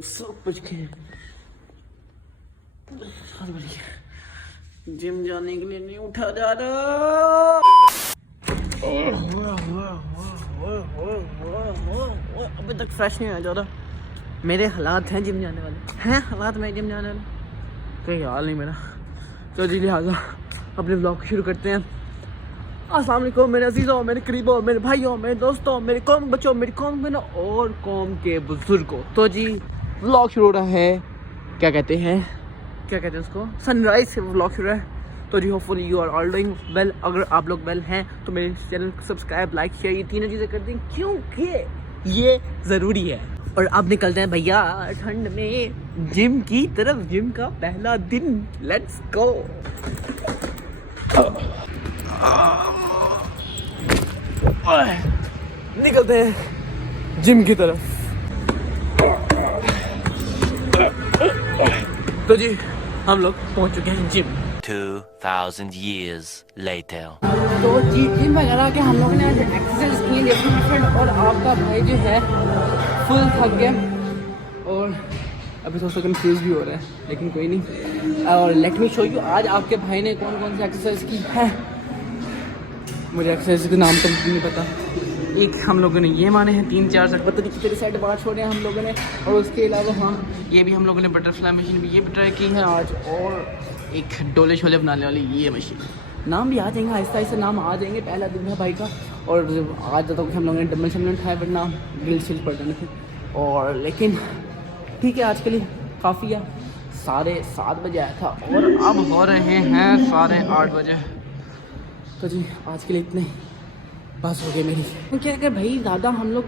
सब बज गए, 7 बज गए। जिम जाने के लिए नहीं उठा जा रहा। अभी तक फ्रेश नहीं आया जा रहा। मेरे हालात हैं जिम जाने वाले, हैं हालात में जिम जाने वाले, कोई हाल नहीं मेरा। तो जी लिहाजा अपने ब्लॉग शुरू करते हैं। अस्सलाम वालेकुम मेरे अजीज़ों, मेरे करीबों, मेरे भाइयों, मेरे दोस्तों, मेरे कौम बच्चों, मेरी कौम बहनों और कौम के बुजुर्गों। तो जी व्लॉग शुरू हो रहा है, क्या कहते हैं उसको, सनराइज से व्लॉग शुरू है। तो जी hopefully you are all doing well. अगर आप लोग वेल हैं तो मेरे चैनल को सब्सक्राइब, लाइक, शेयर, ये तीनों चीज़ें कर दें क्योंकि ये ज़रूरी है। और अब निकलते हैं भैया ठंड में जिम की तरफ। जिम का पहला दिन, लेट्स गो। निकलते हैं जिम की तरफ। तो जी हम लोग पहुंच चुके हैं जिम। 2000 years later. तो जी जिम वगैरह के हम लोगों ने आज एक्सरसाइज की डिफरेंट। और आपका भाई जो है फुल थक गया और अभी थोड़ा सा कंफ्यूज भी हो रहा है, लेकिन कोई नहीं। और लेट मी शो यू आज आपके भाई ने कौन कौन सी एक्सरसाइज की है। मुझे एक्सरसाइज के नाम तो नहीं पता। एक हम लोगों ने ये माने हैं 3-4 तक पता नहीं कितने साइड बार छोड़े हैं हम लोगों ने। और उसके अलावा हाँ ये भी हम लोगों ने बटरफ्लाई मशीन भी ये भी ट्राई की है आज। और एक डोले छोले बनाने वाली ये मशीन। नाम भी आ जाएंगे, आहिस्ता आहिस्ता नाम आ जाएंगे। पहला दिन है भाई का। और आज तक हम लोगों ने डम्बल शम्बल उठाए वरना गिल शिल पड़ जाने थे। और लेकिन ठीक है आज के लिए काफ़ी है। 7:30 बजे आया था और अब हो रहे हैं 8:30 बजे। तो जी आज के लिए इतने बस हो गए मेरी। क्योंकि अगर भाई ज़्यादा हम लोग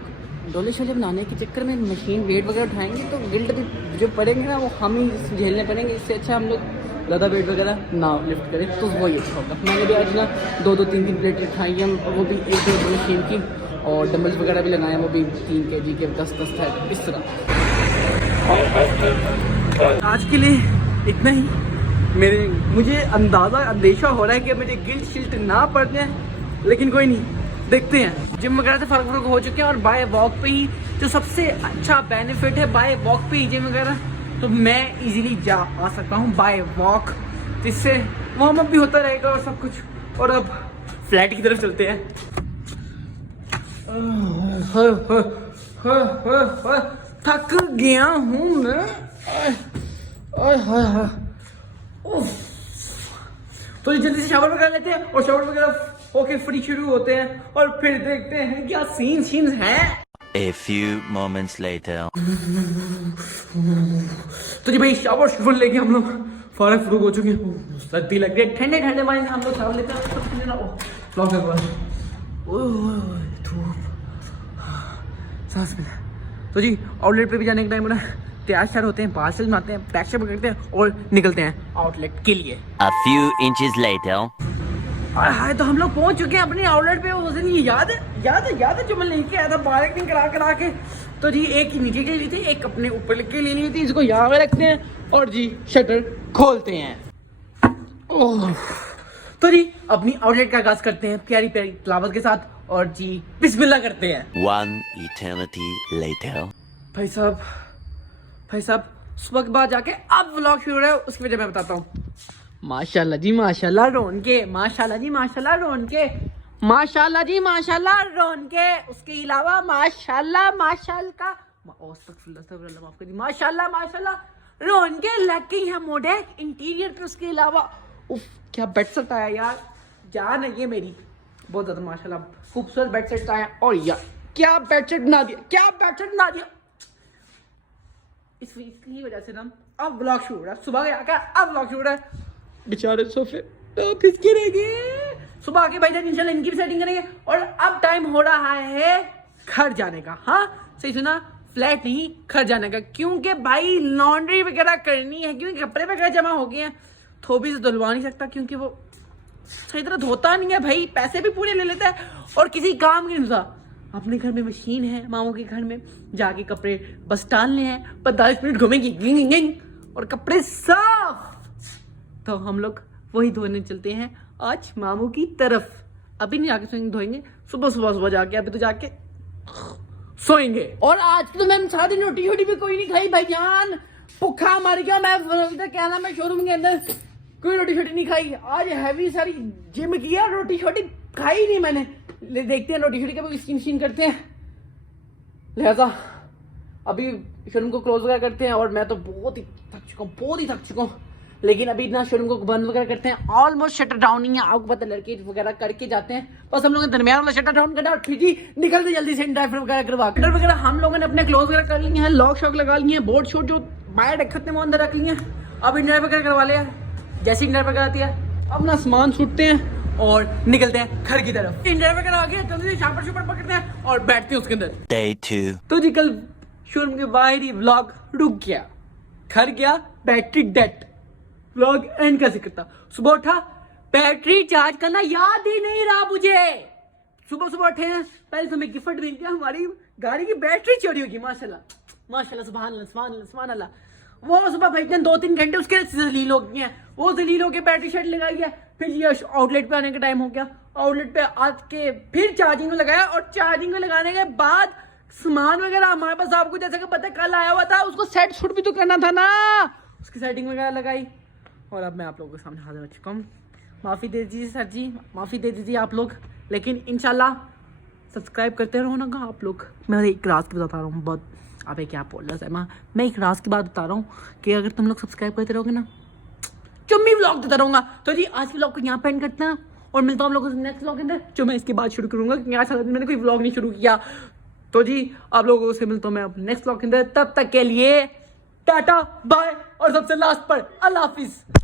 डोले शोले बनाने के चक्कर में मशीन वेट वगैरह उठाएंगे तो गिल्ट भी जो पड़ेंगे ना वो हम ही झेलने पड़ेंगे। इससे अच्छा हम लोग ज़्यादा वेट वगैरह ना लिफ्ट करें तो वही अच्छा होगा। मैंने भी आज ना 2-3 प्लेट उठाई हैं और वो भी 1 मशीन की। और डम्बल्स वगैरह भी लगाए हैं, वो भी 3 kg के 10-10 था इस तरह। आज के लिए इतना ही। मुझे अंदेशा हो रहा है कि मुझे गिल्ट शिल्ट ना पड़ते हैं, लेकिन कोई नहीं, देखते हैं। जिम वगैरह से फ़र्क हो चुके हैं और बाय वॉक पे ही जो सबसे अच्छा बेनिफिट है, बाय वॉक पे ही जिम वगैरह तो मैं इजीली जा आ सकता हूँ बाय वॉक, जिससे वार्म अप भी होता रहेगा और सब कुछ। और अब फ्लैट की तरफ चलते हैं। थक गया हूँ मैं। तो जल्दी से शावर वगैरह लेते हैं और शावर वगैरह होके फ्री शुरू होते हैं और फिर देखते हैं क्या सीन्स हैं। A few moments later. तो जी भाई शावर लेके हम लोग फारग फ्रूक हो चुके हैं। सर्दी लग रही है, ठंडे ठंडे पानी से हम लोग शावर लेते हैं। सांस मिला। तो जी आउटलेट पे भी जाने का टाइम हो रहा है। तैयार होते हैं, पार्सल बनाते हैं, पैक शैक करते हैं और निकलते हैं आउटलेट के लिए। A few inches later. हाय तो हम लोग पहुंच चुके हैं अपने आउटलेट पे। उस दिन ये याद है जो मैं लेके आया था बार्गेनिंग करा के। तो जी एक नीचे के लिए थी, एक अपने ऊपर के लिए ली थी। इसको यहाँ पे रखते हैं और जी शटर खोलते हैं। ओह तो जी अपनी आउटलेट का आगाज करते हैं प्यारी प्यारी तिलावत के साथ और जी बिस्मिल्लाह करते हैं। 1 eternity later. भाई साहब सुबह के बाद जाके अब व्लॉग शुरू हो रहा है, उसकी वजह मैं बताता हूँ। माशाल्लाह जी माशाल्लाह रौनके, माशाल्लाह जी माशाल्लाह रौनके, माशाल्लाह जी माशाल्लाह रौनके। उसके अलावा माशाल्लाह माफ कर दी, माशाल्लाह रौनके लग गई है मोड़े इंटीरियर पे। उसके अलावा उफ क्या बेडसेट आया यार, जान है ये मेरी बहुत ज्यादा माशाल्लाह खूबसूरत बेडसेट आया। और यार क्या बेडसेट बना दिया। इसकी वजह से ना अब व्लॉग शुरू हो रहा है। सुबह आकर अब व्लॉग शुरू हो रहा है। बेचारे सोफे तो खिसके रहेंगे। सुबह आके भाई जान इंशाल्लाह इनकी भी सेटिंग करेंगे। और अब टाइम हो रहा है घर जाने का। हाँ सही सुना, फ्लैट नहीं घर जाने का। क्योंकि भाई लॉन्ड्री वगैरह करनी है, क्योंकि कपड़े वगैरह जमा हो गए हैं। थोबी से धुलवा नहीं सकता क्योंकि वो सही तरह धोता नहीं है भाई, पैसे भी पूरे ले लेता है और किसी काम की नहीं होता। अपने घर में मशीन है, मामू के घर में जाके कपड़े बस डालने हैं, 45 मिनट घूमेंगी और कपड़े साफ। तो हम लोग वही धोने चलते हैं आज मामू की तरफ। अभी नहीं जाके सोएंगे, धोएंगे सुबह जाके, अभी तो जाके सोएंगे। और आज तो मैंने सारा दिन रोटी छोटी भी कोई नहीं खाई भाईजान, भूखा मर गया मैं। क्या नाम है, शोरूम के अंदर कोई रोटी छोटी नहीं खाई। आज हैवी सारी जिम किया, रोटी छोटी खाई नहीं मैंने। देखते हैं रोटी छोटी का स्किन करते हैं, लिहाजा अभी शोरूम को क्लोज वगैरह करते हैं। और मैं तो बहुत ही थक चुका हूँ, लेकिन अभी ना शोरूम को बंद वगैरह करते हैं। ऑलमोस्ट शटर डाउन ही है, आपको पता लड़के वगैरह करके जाते हैं, बस हम लोगों ने दरमियान वाला शटर डाउन करना और फिर ही निकलते जल्दी से ड्राइवर वगैरह करवा कर वगैरह हम लोगों ने अपने क्लोज वगैरह कर लिए हैं, लॉक शॉक लगा लिए हैं, बोर्ड शोट जो बाहर रखते हैं वो अंदर रख लिए हैं। अब ड्राइवर वगैरह करवा लिया, जैसे ही ड्राइवर कराती है अब ना सामान छूटते हैं और निकलते हैं घर की तरफ। ड्राइवर वगैरह आ गया, जल्दी से शापर शुपर पकड़ते हैं और बैठते हैं उसके अंदर। Day 2. तो जी कल शोरूम के बाहर ही व्लॉग रुक गया, घर गया बैटरी डेड, व्लॉग एंड कैसे करता। सुबह उठा, बैटरी चार्ज करना याद ही नहीं रहा मुझे। सुबह उठे हैं, पहले तो हमें गिफ्ट मिल गया, हमारी गाड़ी की बैटरी चोरी होगी। माशाल्लाह सुभान अल्लाह। वो सुबह भेजते हैं 2-3 घंटे, उसके जलील हो गए हैं, वो जलील होके बैटरी शेड लगाई है। फिर ये आउटलेट पे आने का टाइम हो गया, आउटलेट पे आके फिर चार्जिंग में लगाया, और चार्जिंग में लगाने के बाद सामान वगैरह हमारे पास आपको जैसे कि पता कल आया हुआ था, उसको सेट छुट भी तो करना था ना, उसकी सेटिंग वगैरह लगाई। और अब मैं आप लोगों के सामने हाजिर हो चुका हूँ। माफ़ी दे दीजिए सर जी, माफ़ी दे दीजिए आप लोग, लेकिन इंशाल्लाह सब्सक्राइब करते रहो ना आप लोग। मैं एक राज की बता रहा हूँ, बहुत अबे क्या बोल रहा है मैं एक राज की बात बता रहा हूँ कि अगर तुम लोग सब्सक्राइब करते रहोगे ना, चुम्मी व्लॉग देता रहूँगा। तो जी आज के व्लॉग को यहाँ पे एंड करते हैं और मिलता हूँ आप लोगों से नेक्स्ट व्लॉग के अंदर, जो मैं इसके बाद शुरू करूँगा, क्योंकि आज मैंने कोई व्लॉग नहीं शुरू किया। तो जी आप लोगों से मिलता हूँ मैं नेक्स्ट व्लॉग के अंदर, तब तक के लिए टाटा बाय, और सबसे लास्ट पर अल्लाह हाफिज।